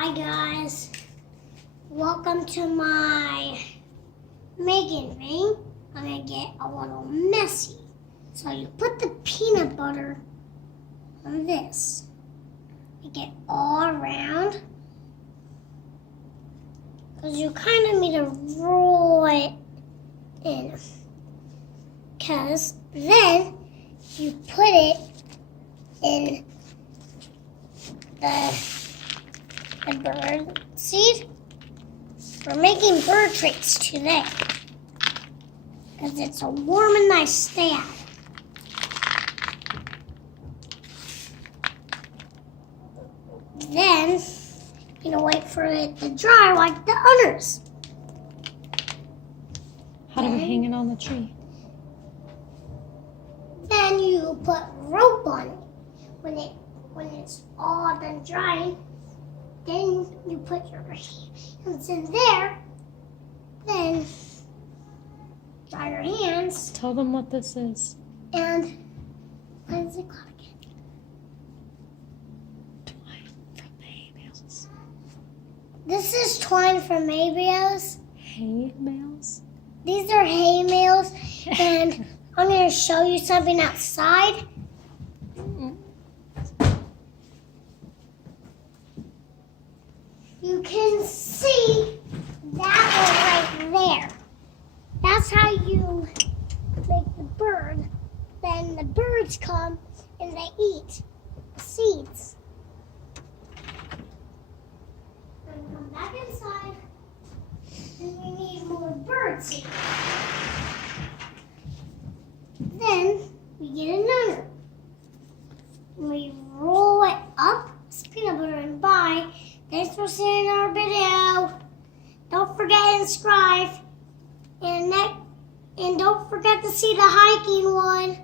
Hi guys, welcome to my making ring. I'm gonna get a little messy. So you put the peanut butter on this. You get all around. Because you kind of need to roll it in. Because then you put it in the bird seed. We're making bird treats today because it's a warm and nice stand. Then you wait for it to dry like the others. How do we hang it on the tree? Then you put rope on it when it's all done drying. Then you put your hands in there. Then dry your hands. Tell them what this is. And what is it called again? Twine from the hay bales. This is twine from hay bales. Hay bales? These are hay bales. And I'm going to show you something outside. You can see that one right there. That's how you make the bird. Then the birds come and they eat the seeds. Then come back inside. And we need more bird seeds. Then we get another. And we roll it up. It's peanut butter and bye. Thanks for seeing our video. Don't forget to subscribe. And don't forget to see the hiking one.